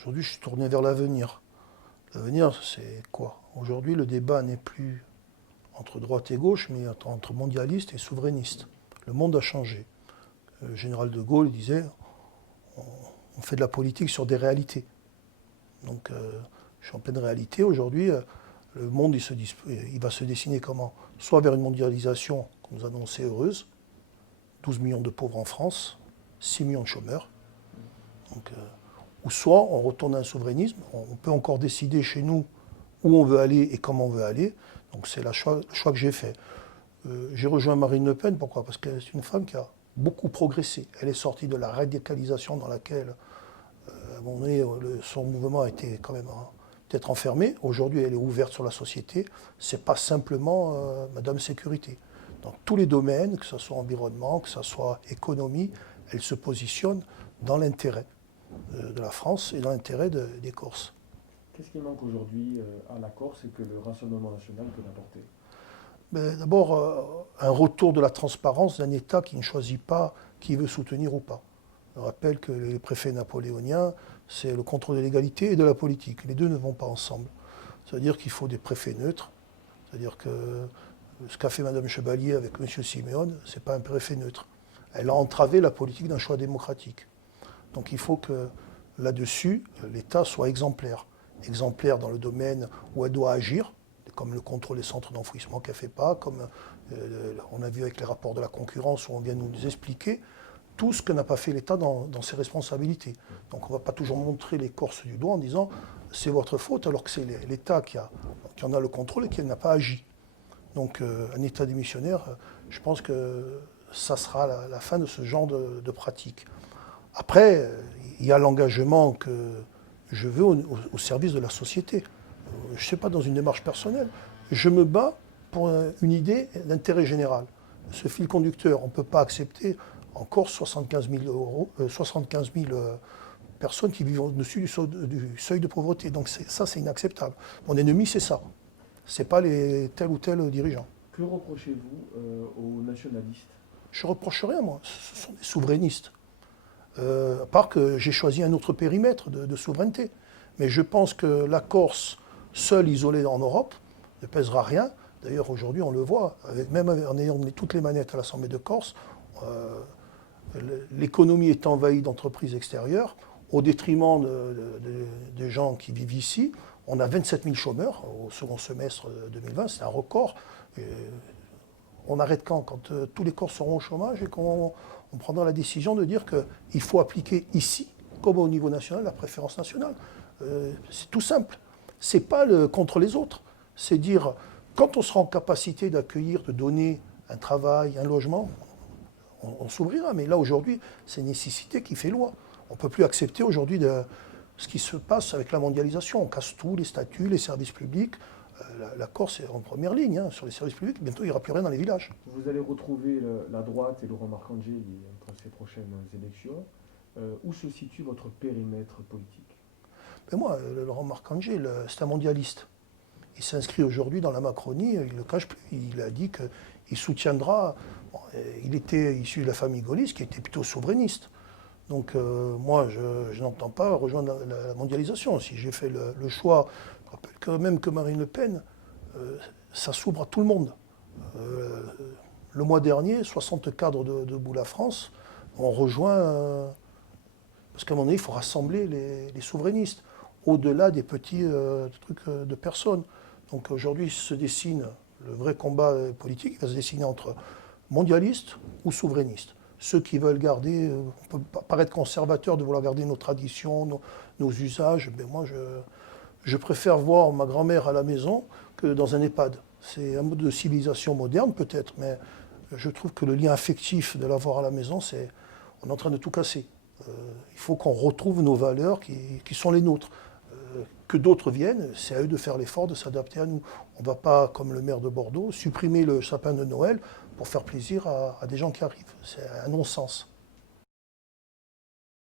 Aujourd'hui, je suis tourné vers l'avenir. L'avenir, c'est quoi? Aujourd'hui, le débat n'est plus entre droite et gauche, mais entre mondialistes et souverainistes. Le monde a changé. Le général de Gaulle disait on fait de la politique sur des réalités. Donc, je suis en pleine réalité. Aujourd'hui, le monde il va se dessiner comment? Soit vers une mondialisation qu'on nous annonçait heureuse, 12 millions de pauvres en France, 6 millions de chômeurs. Donc, ou soit on retourne à un souverainisme, on peut encore décider chez nous où on veut aller et comment on veut aller. Donc c'est le choix que j'ai fait. J'ai rejoint Marine Le Pen, pourquoi? Parce que c'est une femme qui a beaucoup progressé. Elle est sortie de la radicalisation dans laquelle à un moment donné, son mouvement a été quand même peut-être enfermé. Aujourd'hui, elle est ouverte sur la société. C'est pas simplement Madame Sécurité. Dans tous les domaines, que ce soit environnement, que ce soit économie, elle se positionne dans l'intérêt de la France et dans l'intérêt des Corses. Qu'est-ce qui manque aujourd'hui à la Corse et que le Rassemblement national peut apporter? D'abord, un retour de la transparence d'un État qui ne choisit pas qui veut soutenir ou pas. Je rappelle que les préfets napoléoniens, c'est le contrôle de l'égalité et de la politique. Les deux ne vont pas ensemble. C'est-à-dire qu'il faut des préfets neutres. C'est-à-dire que ce qu'a fait Mme Chevalier avec M. Siméone, ce n'est pas un préfet neutre. Elle a entravé la politique d'un choix démocratique. Donc il faut que là-dessus, l'État soit exemplaire. Exemplaire dans le domaine où elle doit agir, comme le contrôle des centres d'enfouissement qu'elle ne fait pas, comme on a vu avec les rapports de la concurrence où on vient nous expliquer tout ce que n'a pas fait l'État dans ses responsabilités. Donc on ne va pas toujours montrer les Corses du doigt en disant c'est votre faute alors que c'est l'État qui en a le contrôle et qui n'a pas agi. Donc un État démissionnaire, je pense que ça sera la fin de ce genre de pratique. Après, il y a l'engagement que je veux au service de la société. Je ne sais pas, dans une démarche personnelle. Je me bats pour une idée d'intérêt général. Ce fil conducteur, on ne peut pas accepter encore 75 000 personnes qui vivent au-dessus du seuil de pauvreté. Donc ça, c'est inacceptable. Mon ennemi, c'est ça. Ce n'est pas tel ou tel dirigeant. Que reprochez-vous aux nationalistes? Je ne reproche rien, moi. Ce sont des souverainistes. À part que j'ai choisi un autre périmètre de souveraineté. Mais je pense que la Corse, seule, isolée en Europe, ne pèsera rien. D'ailleurs, aujourd'hui, on le voit, même en ayant toutes les manettes à l'Assemblée de Corse, l'économie est envahie d'entreprises extérieures, au détriment des gens qui vivent ici. On a 27 000 chômeurs au second semestre 2020, c'est un record. On arrête quand tous les Corses seront au chômage et qu'on prendra la décision de dire qu'il faut appliquer ici, comme au niveau national, la préférence nationale. C'est tout simple. Ce n'est pas contre les autres. C'est dire, quand on sera en capacité d'accueillir, de donner un travail, un logement, on s'ouvrira. Mais là, aujourd'hui, c'est une nécessité qui fait loi. On ne peut plus accepter aujourd'hui ce qui se passe avec la mondialisation. On casse tout, les statuts, les services publics. La Corse est en première ligne sur les services publics. Bientôt, il n'y aura plus rien dans les villages. Vous allez retrouver la droite et Laurent Marcangeli entre ces prochaines élections. Où se situe votre périmètre politique? Mais moi, Laurent Marcangeli, c'est un mondialiste. Il s'inscrit aujourd'hui dans la Macronie, il ne le cache plus. Il a dit qu'il soutiendra. Bon, il était issu de la famille gaulliste qui était plutôt souverainiste. Donc moi, je n'entends pas rejoindre la mondialisation. Si j'ai fait le choix, je rappelle quand même que Marine Le Pen, ça s'ouvre à tout le monde. Le mois dernier, 60 cadres de Bout la France ont rejoint, parce qu'à un moment donné, il faut rassembler les souverainistes, au-delà des petits trucs de personnes. Donc aujourd'hui se dessine le vrai combat politique, il va se dessiner entre mondialistes ou souverainistes. Ceux qui veulent garder, on peut paraître conservateur de vouloir garder nos traditions, nos usages, mais moi je préfère voir ma grand-mère à la maison que dans un EHPAD. C'est un mode de civilisation moderne peut-être, mais je trouve que le lien affectif de l'avoir à la maison, on est en train de tout casser. Il faut qu'on retrouve nos valeurs qui sont les nôtres. Que d'autres viennent, c'est à eux de faire l'effort de s'adapter à nous. On ne va pas, comme le maire de Bordeaux, supprimer le sapin de Noël pour faire plaisir à des gens qui arrivent. C'est un non-sens.